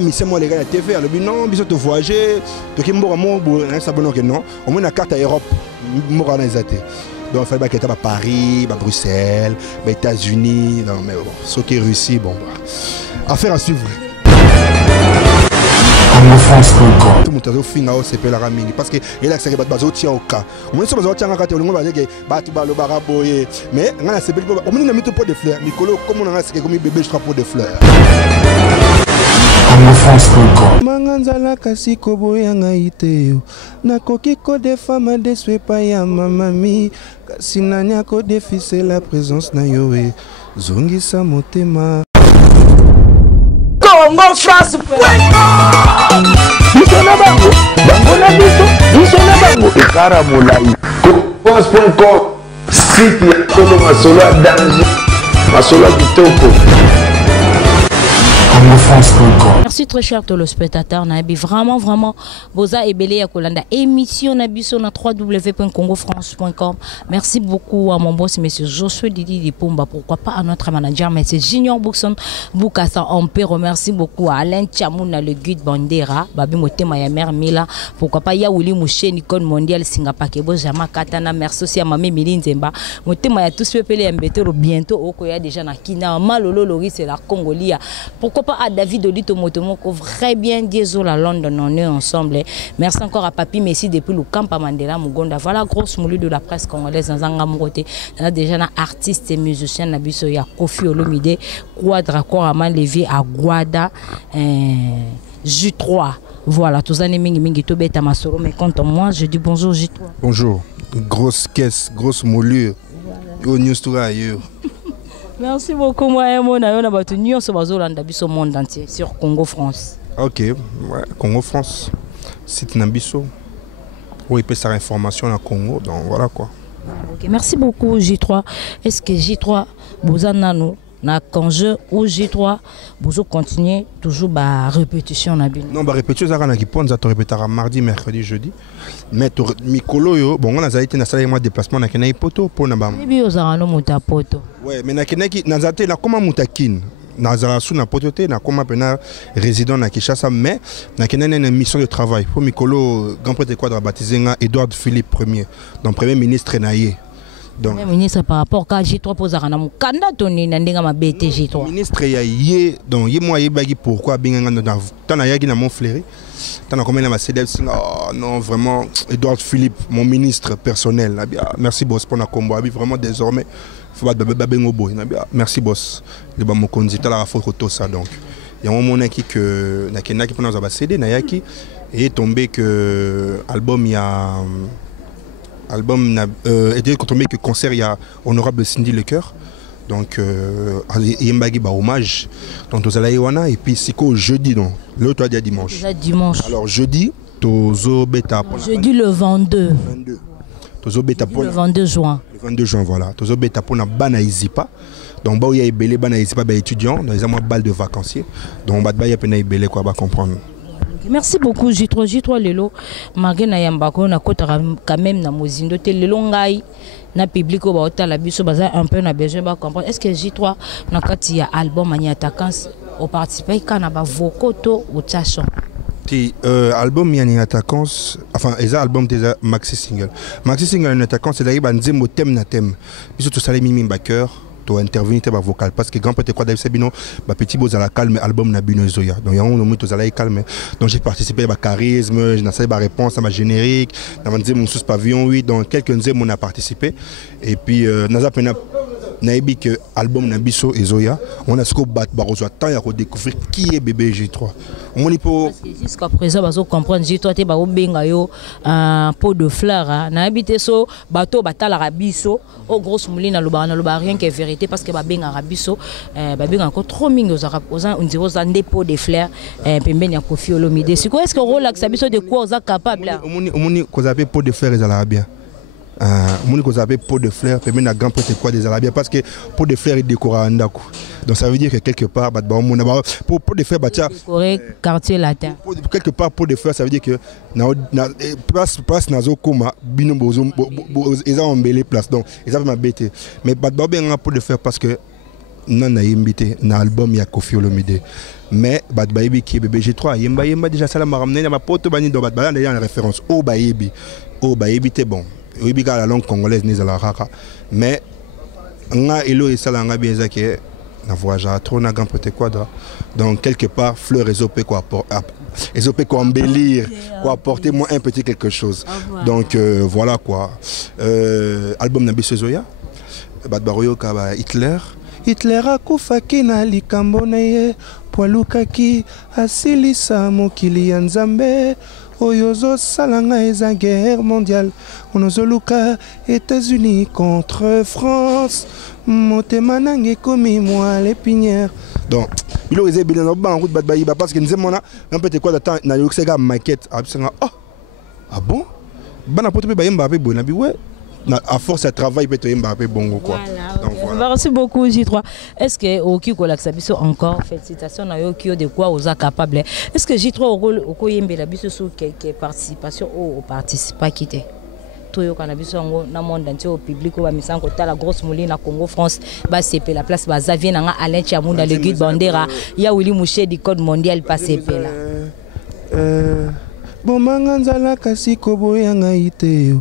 mission moi les gars la TV alors non biso te voyager to ki mbora mo un sabon que non au moins la carte à Europe mbora na ezate donc il fallait que à Paris, à Bruxelles, aux États-Unis, non mais bon, ce qui est Russie bon affaire à suivre. Tout le monde a fait un CP la ramini parce que il a accès à bazo tia au cas. On est sur bazo tia ngaka te on va dire que batu balo baraboye mais ngana CP on n'a mis tout pot de fleurs Nicolo comme on a c'est comme bébé je pot de fleurs. Manganzala kasi kobo yanga ite nakoki ko de fama de swepa ya mamami kasi nanya ko déficer la présence na yoé zongisa motema Congo France Bisona bango bangona bisona bango ekara molai France.com site ya Congo masolo danger masolo kitoko Merci très cher téléspectateurs. Nabi vraiment Boza et Belé Yakolanda émission Nabiso na www.congofrance.com. Merci beaucoup à mon boss monsieur Josué Didi Dipomba, pourquoi pas à notre manager monsieur Junior Boukson Boukassa. On peut remercier beaucoup à Alain Chamouna le guide Bandera, Babi Motema ya mère Mila, pourquoi pas ya Willy Mouché Nikon Mondial Singapore Kebo Jama Katana, merci aussi à Mami Milin Zemba. Motema ya tous peuple Mbetero bientôt Okoya déjà na Kina Malolo Lori c'est la Congolia. Pourquoi pas à David Odito Motomoko, très bien désolé à Londres, on est ensemble. Merci encore à Papi Messi depuis le camp à Mandela Mugonda. Voilà grosse moulu de la presse congolaise dans Zangamurote. On a déjà un artiste et musicien Nabiso ya Kofi Olomide, Quadra Korama Lévi à Guada, J3. Voilà, tous les mingi tobeta masoro mais quand moi je dis bonjour J3. Bonjour. Grosse caisse, grosse moulure. Yo news to ailleurs. Merci beaucoup, moi et mon ami, on a tenu au monde entier sur Congo France. Ok, ouais, Congo France, c'est Nabiso. Oui, il peut faire information à Congo, donc voilà quoi. Ok, merci beaucoup J3. Est-ce que J3, vous en avez na congé ou J3, vous continuez toujours la répétition? Non, la répétition, ça répétera mardi, mercredi, jeudi. Mais Mikolo, yo, bon, on a été dans le déplacement, on a été poto pour na bam. Ouais, mais na zate na comment mutakin. Na zarasu na potote na comment pena résident na Kinshasa mais na une mission de travail pour Mikolo grand prêtre quadra baptisé Edouard Philippe Ier, donc premier ministre naïe. Donc le ministre par rapport à J3 pour Zarana Mukanda Tony Nandenga ma BTG3. Le ministre yé donc yé moi yé bagi pourquoi binga dans tant na yagi na mon fléri tant na combien ma CDF non vraiment Edouard Philippe mon ministre personnel merci boss pour na combo vraiment désormais faut pas babengo boy merci boss le ba mo konzi ta la photo ça donc il y a un moment qui que na kenaki pendant za CD na yaki et tombé que album il y a album et dès qu'on tombé que concert il y a honorable Cindy Le Cœur donc yembagi ba hommage donc aux alaïwana et puis c'est quoi jeudi donc l'autre dia dimanche. Dimanche. Alors jeudi tozo beta. Jeudi le 22. Tozo beta le 22 juin. Le 22 juin voilà. Tozo beta pour na bana izipa. Donc bah il y a belé bana izipa ba étudiants dans les mois balle de vacanciers. Donc bah il y a pena belé quoi ba comprendre. Merci beaucoup J3 lelo magena yambako na kota quand même na mozindo te lelo ngai na public ba otala biso baza un peu na besoin ba comprendre est-ce que J3 na kati ya album ani attaquant au participer kana ba vokoto ou tachon ti album yani attaquant enfin eza album déjà maxi single en attaquant c'est d'ailleurs ba nzembo thème na thème biso to sala mimi backer to intervenir te ba vocal parce que grand peut-être quoi David Sabino ba petit beau à la calme album na bino zoya donc yango no muto zala calme donc j'ai participé ba charisme j'ai essayé ba réponse à ma générique na manze mon sous pavillon 8 donc quelques nzem on a participé et puis naza pena naibi que album na biso ezoya on a ce ko bat ba reçoit temps ya ko découvrir qui est bébé J3 on y peut jusqu'à présent bazo comprendre J3 te ba obenga yo pot de fleurs na habité so bato batala rabiso au grosse moulina loba rien que vérité parce que ba benga rabiso ba benga encore trop mingi aux on des pots de fleurs pembeni ya Kofi Olomide siko est-ce que relax biso de quoi oza capable omoni ko zape pot de fleurs ezala bien mon qu'on appelle pot de fleurs permet na grand prêtre quoi des arabiens parce que pot de fleurs est décoré ndako donc ça veut dire que quelque part pour pot de fleurs décoré quartier latin quelque part pot de fleurs ça veut dire que na place nazo koma bino bozo ils ont embellé place donc ils avaient ma bête mais bat ba ben pot de fleurs parce que non invité na album ya Koffi Olomide mais bat bayebi ki BBG3 yemba déjà ça la maramné na poto bani do bat bala en référence au bayebi te bon oyebi ka la langue congolaise ni za la raka mais nga elo et sala nga bien que na voyage trop na grand peut quadra donc quelque part fleur ezopé quoi ezopé quoi embellir quoi apporter moi un petit quelque chose donc voilà quoi album na bisozoya bat baroyo ka Hitler akufaki na likambo na ye poalukaki asilisa mokili ya Nzambe oyo ozosala eza guerre mondiale onozoluka États-Unis contre France motema nange ekomi moi l'épinière donc bilo eze bilana ba en route bat bayiba parce que nzemona peut-être quoi d'attendre na yoksega maquette absenga ah bon bana poto pe bayemba pe bona bi ouais à force de travail peut être Mbappé bongo quoi. Voilà. Merci beaucoup J3. Est-ce que Oki Kolaksabiso encore félicitations à Oki de quoi aux capable. Est-ce que J3 au yembe la biso sur quelques participations ou participa quitté. Toyo kanabiso ngo na monde entier au public au misango ta la grosse moulée na Congo France ba CP la place ba Xavier nanga Alain Chamunda le guide Bandera ya Willy Mouché du code mondial pas CP là. Bomanga nzala kasi koboyanga ite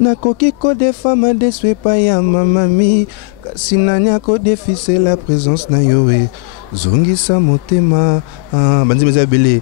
nakoki kodefa madeswe pa ya mamami kasi nani akodefise la présence na yoe zongisa motema banzimeza bele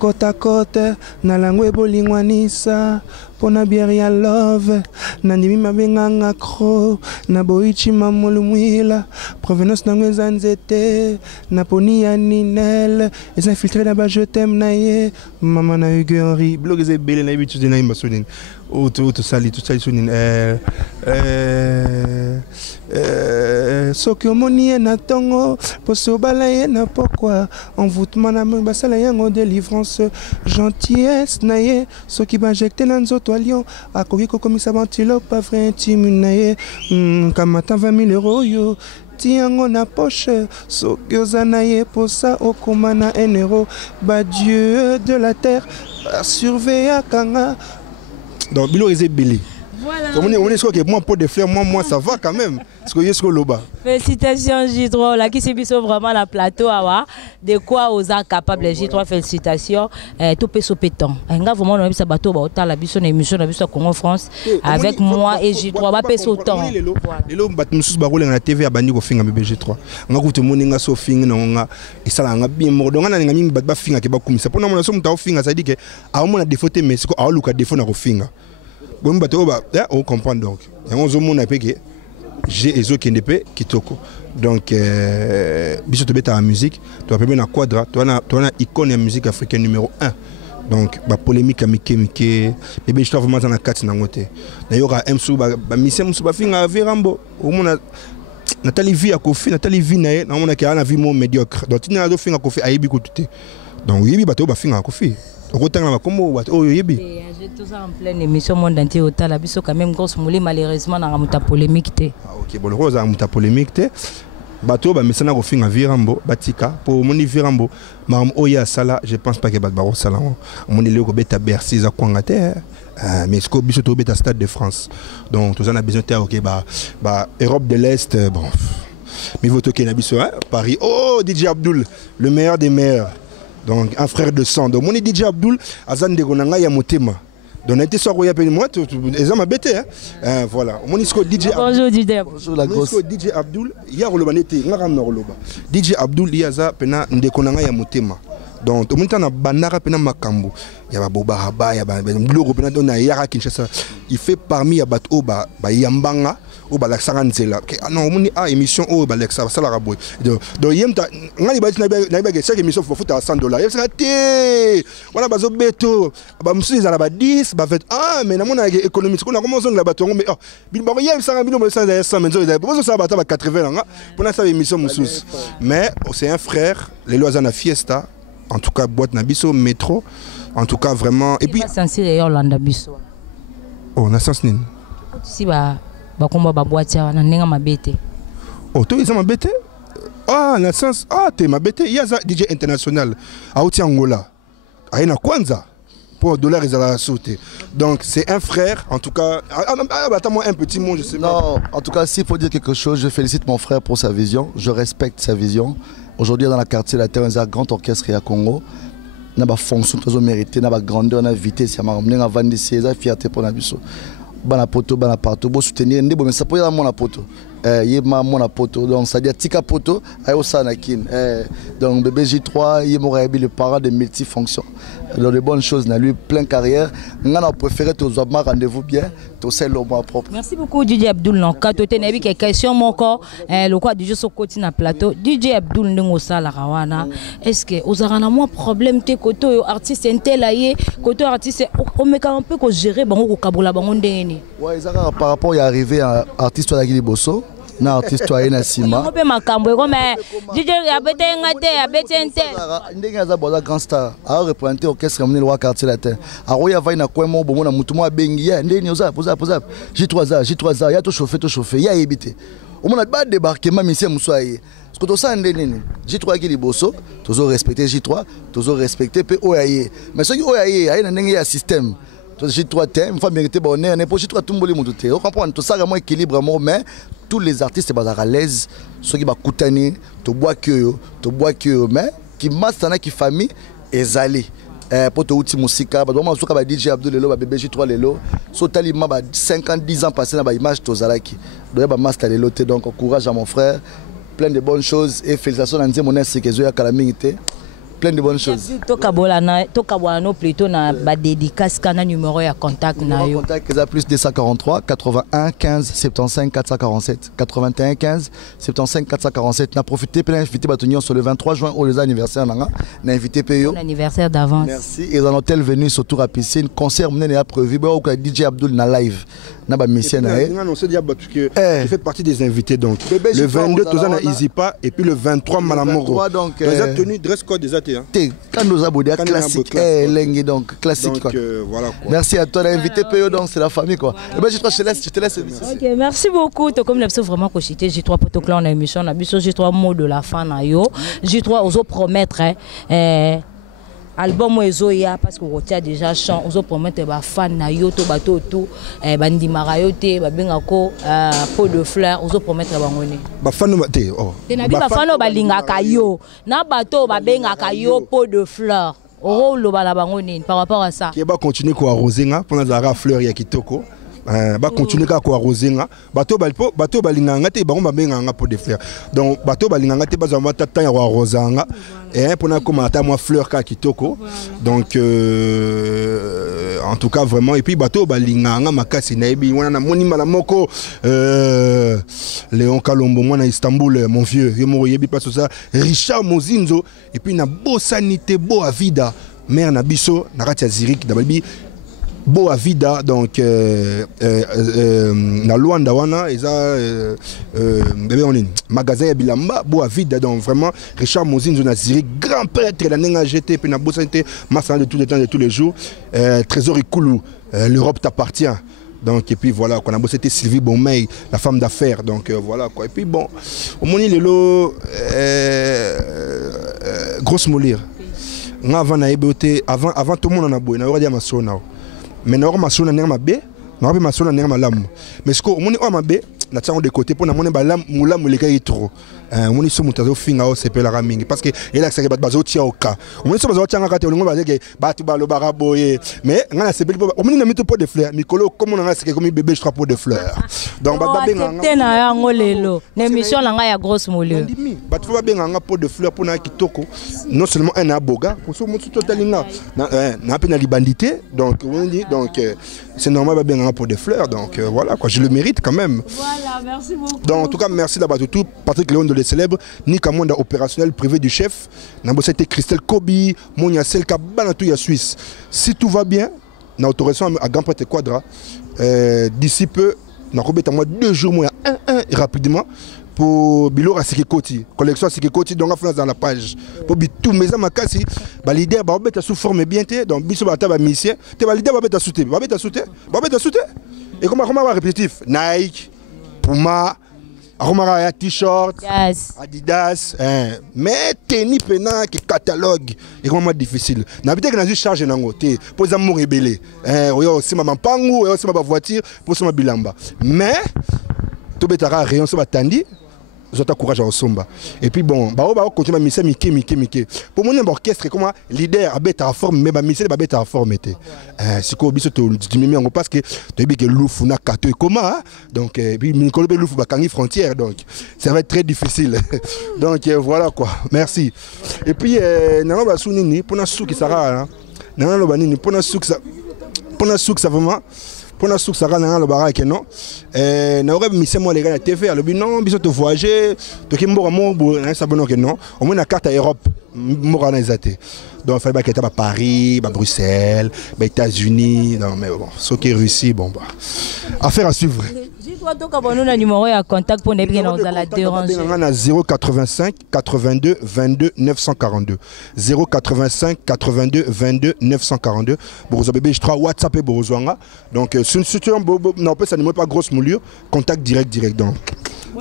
kota kota na lango ebolingwanisa pona bière ya love nandimi mabenganga kro na boichi mamolumwila provenance nango eza nzete na poni ya ninel eza infiltré na ba je t'aime na ye mama na Hugo Henry blog eza bele na bitu de na imba sonine to sali sonine soki omoni ye na tongo poso bala ye na pokwa envoûtement na mo basala yango délivrance gentillesse na ye soki banjecte na nzoto a lion akoki kokomisa bantilope pas vrai intime na ye kamata 20 000 € yo tiango na poche soki oza na ye posa okoma na 1 euro ba dieu de la terre surveiller kanga donc bilo eze beli. Voilà. On est sûr que moi pour des fleurs moi ça va quand même parce que yes ko loba. Félicitations J3 là qui s'est biso vraiment la plateau awa de quoi osa capable J3 félicitations tout pe sopeton. Nga vraiment on bisa bateau ba ota la biso na émission na biso Congo France avec moi et J3 ba pe soton. Lelo bat mususu ba roler na TV abandi ko finga BBG3. Nga kutu moninga so finga na nga esala nga bimo donc nga na mingi bat ba finga ke ba kumisa. Pona mona so muta finga ça dit que a mona défaut mais c'est ko a luka défaut na ko finga. Bon bateau on comprend donc on zomo na peke j'ai ezo kendepe kitoko donc biso to beta la musique to appeler na quadra to na icône de musique africaine numéro 1 donc ba polémique amike bébé je trouve vraiment na 4 na ngote na yora msu ba mission msu ba finga verambo au mona Nathalie vie à Koffi Nathalie vie na na mona ka na vie mo médiocre donc tina do finga Koffi ayebi ko tuté donc yebi bateau ba finga Koffi j'ai tout ça en pleine émission monde entier au Talabiso quand même grosse moulée malheureusement dans la polémique ok bon le rose a muta polémique bateau ba mesana ko finga virambo batika pour moni virambo mam oya sala je pense pas que bat baro sala moni le ko beta Bercy za kwangate mais ce que biso to beta Stade de France donc tout ça a besoin de ok ba Europe de l'Est bon mais voto ke na biso Paris oh DJ Abdul le meilleur des meilleurs. Donc un frère de sang. Donc mon DJ Abdul Azan de Gonanga ya motema. Donc on était sur Roya Péni moi ils ont m'abêté hein. Voilà. Mon disco DJ bonjour DJ. Bonjour la grosse. DJ Abdul ya roloba nete ngara na roloba. DJ Abdul yaza pena ndekonanga ya motema. Donc tout le monde na banara pena makambo. Ya ba bobaraba ya ba bloko pena dona yara Kinshasa. Il fait parmi ya bato ba yambanga ou ba laksanga nzela. Non moni émission o ba laksa sala raboy. Donc yemta ngani ba na ba chaque émission faut foutre à $100. Il sera té. Voilà bazo beto ba musu za ba 10 ba fait mais na mona économie ko na commence la bato mais bil ba yem sanga bilo mo 100 mais zo ba ça ba 80 nga pour na sa émission musus. Mais c'est un frère les lois na fiesta. En tout cas boîte nabiso métro en tout cas vraiment et puis censé d'ailleurs Landa biso oh na sens nin si ba komba ba boîte na nenga mabete oh to isa mabete na sens te mabete ya za DJ international auti Angola aina kwanza pour dollar ils allaient sauter. Donc c'est un frère, en tout cas. Attends-moi un petit mot, je sais pas. Non, en tout cas, s'il faut dire quelque chose, je félicite mon frère pour sa vision. Je respecte sa vision. Aujourd'hui, dans la quartier La Terre, on a un grand orchestre à Congo. On a une fonction très méritée, on a une grandeur, on a une vitesse, on a une fierté pour la vie. Bana poto bana partout bo soutenir ndebo mais ça peut être mon poto yema mon poto donc ça dit tika poto ayo sanakin donc bébé J3 yemo rabi le parent de multifonctions dans de bonnes choses na lui plein carrière on a préféré tous avoir rendez-vous bien tout c'est le moi propre. Merci beaucoup DJ Abdoul non quand tu n'as quelques questions mon corps le quoi DJ sur côté na plateau DJ Abdoul ndingo sala rawana est-ce que aux arana moi problème te côté artiste intelaye côté artiste on met un peu ko gérer bango ko kabola bango ndeni. Ouais, par rapport à arrivé à artiste de la Bosso, na artiste de la Sima. On peut m'acamber comme DJ abete ngate abete ente. Ndenge za bola grand star a représenté orchestre ramené le roi quartier latin. A roya va na kwa mo bomo na mutu mo bengi ya ndeni oza poza J3 ya to chauffer ya ebité. On a pas débarquement monsieur Moussoaye. Ce que to ça ndeni J3 qui Bosso, toujours respecter J3, toujours respecter pe OAE. Mais ce qui OAE a ndenge ya système. J3 thème, il faut mériter bonheur, n'est pas J3 tout le monde. On comprend tout ça vraiment équilibre, mais tous les artistes sont à l'aise, ceux qui sont coutani, to bois que mais qui massent qui famille et allés. Pour tout outil musique, bah moi je suis DJ Abdoul Lelo, bébé J3 Lelo, so talima 50-10 ans passé dans la image to Zalaki. Donc bah master Lelo, donc courage à mon frère, plein de bonnes choses et félicitations à mon ex que Zoya Kalamingité. Plein de bonnes choses. Toka bolano plutôt na ba dédicace kana numéro ya contact na yo. Contact est plus 243 81 15 75 447 81 15 75 447. N'a profité pour inviter Batunion sur le 23 juin au anniversaire nanga. N'a invité Peyo. Anniversaire d'avance. Merci et dans l'hôtel venu sur tour à piscine concert mené à prévu ba au DJ Abdoul na live. Na ba mission na. On se dit parce que tu fais partie des invités donc. Le 22 Tozana Izipa et puis le 23 Malamoro. Donc tenu dress code des athées. Quand nous abonnés classique, donc classique quoi. Voilà quoi. Merci à toi d'inviter Peyo donc c'est la famille quoi. Et ben je te laisse. OK, merci beaucoup. To comme l'abso vraiment cochité J3 protocole en émission, na biso J3 mot de la fin na yo. J3 ozo promettre album ezoya parce que tu as déjà chant ozo promettre ba fan na yo to bato tout bandimara yo te ba bengako pot de fleurs ozo promettre bangoni ba fan te oh ba fan ba lingaka yo na bato ba bengaka yo pot de fleurs oro lo bala bangoni par rapport à ça qui va continuer ko arroser nga pour na fleur ya kitoko ba continuer ka ko arroser nga bato balinganga te bango ba benganga pot de fleurs donc bato balinganga te bazwa mata temps ya ko arroser nga et pour na commenter moi fleur ka kitoko donc en tout cas vraiment et puis bato balinganga makasi na ebi wana na moni mala moko Léon Kalombo moi na Istanbul mon vieux yemo yebi pas ça Richard Mozinzo et puis na Bosanité Boa Vida mère na biso na ratia Zurich dabalbi Boa Vida donc na Luanda wana eza bébé on est magasin ya bilamba Boa Vida donc vraiment Richard Mozinzo na Zurich grand prêtre la nenga GT puis na Bosanité massacre de tous les temps de tous les jours trésor Ikulu l'Europe t'appartient. Donc et puis voilà qu'on a bossé c'était Sylvie Bomey la femme d'affaires donc voilà quoi et puis bon au moni lelo grosse molire nga avant na eboté avant tout le monde en a boy na radio masona mais na masona na mabe na ba masona na malamu mais ce que au moni o mabe na tsango de côté pour na moni ba mulamu le kai trop moni so mutazo finga o sepela ka mingi parce que ela ka ba bazo tia oka moni so bazo tia ngaka te ngo ba zeke ba tu ba lo ba boye mais nga na sepeli o moni na mitu pot de fleurs mikolo comme on a c'est comme bébé je pot de fleurs donc ba benga nga na yango lelo na émission na nga ya grosse molio ba tu ba benga nga pot de fleurs pour na kitoko non seulement un aboga pour so mutu totalinga na pe na libandité donc on dit donc c'est normal ba benga nga pot de fleurs donc voilà quoi je le mérite quand même. Voilà, merci beaucoup. Donc en tout cas merci d'abord tout Patrick Léon de les célèbres ni Kamonda opérationnel privé du chef na c'était Christelle Kobi Monia Selka Banatou ya Suisse si tout va bien na autorisation à Grand Prêtre Quadra d'ici peu na robeta moi 2 jours moi 1 rapidement pour Bilo Asikekoti collection Asikekoti donc on dans la page pour tout mes amakasi ba leader ba obeta sous forme bien té donc biso ba ta ba mission té ba leader ba beta souté et comment va répétitif Nike Puma Aromara ya t-shirt, Yes. Adidas, mais tennis pena qui catalogue est vraiment difficile. N'habite que dans une charge nango te pour ça mon rebelle. Oyo si ma pangu, oyo si ma voiture pour ça ma bilamba. Mais tout betara rayon so batandi. J'ai courage à Osomba. Et puis bon, bah continuer à misser Mickey. Pour mon orchestre, comment leader a bête à forme, mais bah misser ba bête à forme était. C'est quoi biso tu mimi en parce que tu dis que loufou na kato et comment donc puis Nicolas loufou ba kangi frontière donc ça va être très difficile. Donc voilà quoi. Merci. Et puis nana ba sounini pour na sou qui sera nana lo banini pour na sou ça vraiment pour na souk saka na lo baraka non na aurait misé moi les gars la TV alors non biso te voyager to ki mbora mo na sabono que non au moins na carte à Europe mbora na ezate donc fallait que à Paris, à Bruxelles, aux États-Unis, non mais bon, ce qui est Russie bon bah affaire à suivre. Dis-toi donc qu'on a un numéro à contact pour ne pas nous la déranger. On a 085 82 22 942 085 82 22 942 pour vous bébé je trouve WhatsApp et Borozwanga donc si tu non pas ça ne pas grosse moulure contact direct donc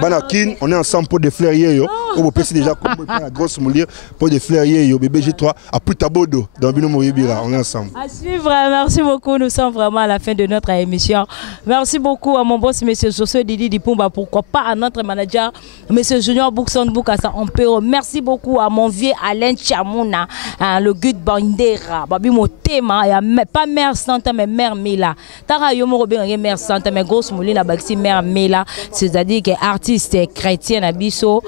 Banakin, on est ensemble pour des fleuriers yo. On peut déjà la grosse moulure pour des fleuriers yo bébé G3 à Putabodo dans Bino Moyibira, on est ensemble. À suivre, merci beaucoup, nous sommes vraiment à la fin de notre émission. Merci beaucoup à mon boss monsieur Josué Didi Dipumba, pourquoi pas à notre manager monsieur Junior Boukson Boukassa Ampero. Merci beaucoup à mon vieux Alain Chamouna, le Good Bandera, babi mo tema pas mère Santa mais mère Mila. Tara yo mo robin mère Santa mais grosse moulure la baxi mère Mila, c'est-à-dire que artiste chrétien abiso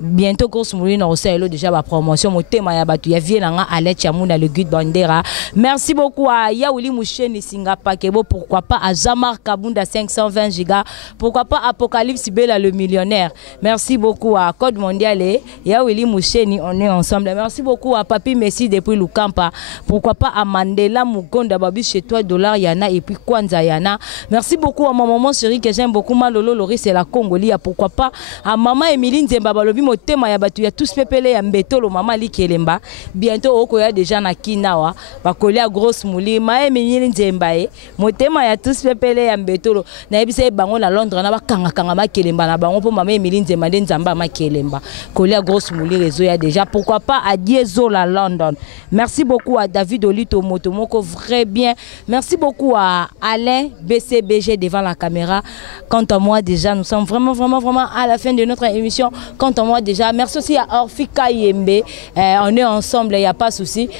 bientôt grosse moulin au selo déjà la promotion motema ya batu ya vienanga Alain Chamouna le Good Bandera. Merci beaucoup à Yaouli Moucheni Singapa Kebo, pourquoi pas à Jamar Kabunda 520 gigas, pourquoi pas Apocalypse Bella le millionnaire. Merci beaucoup à Code Mondial et Yaouli Moucheni, on est ensemble. Merci beaucoup à Papi Messi depuis Lukampa, pourquoi pas à Mandela Mugonda Babi chez toi dollar Yana et puis Kwanza Yana. Merci beaucoup à ma maman chérie que j'aime beaucoup Malolo Lori c'est la Congolia, pourquoi pas à maman Emeline Zemba Balobi motema ya batu ya tous pepele ya mbetolo maman li kelemba bientôt oko ya déjà na kinawa bakolia grosse mouli ma Emeline Zemba e motema ya tous pepele ya mbetolo na ebisa bango na Londres na bakanga ma kelemba na bango po maman Emeline Zemba nzamba ma kelemba kolia grosse mouli réseau ya déjà pourquoi pas à Dieso la London. Merci beaucoup à David Olito Motomoko vrai bien. Merci beaucoup à Alain BCBG devant la caméra. Quant à moi déjà nous sommes vraiment à la fin de notre émission. Quant à moi déjà, merci aussi à Orfika Yembe. On est ensemble, il n'y a pas de souci.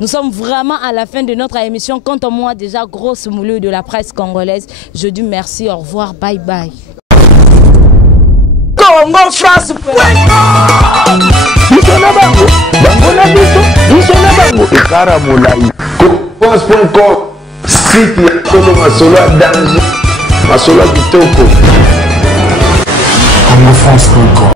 Nous sommes vraiment à la fin de notre émission. Quant à moi déjà, grosse moulure de la presse congolaise. Je dis merci, au revoir, bye bye. Congo France. Congo France.com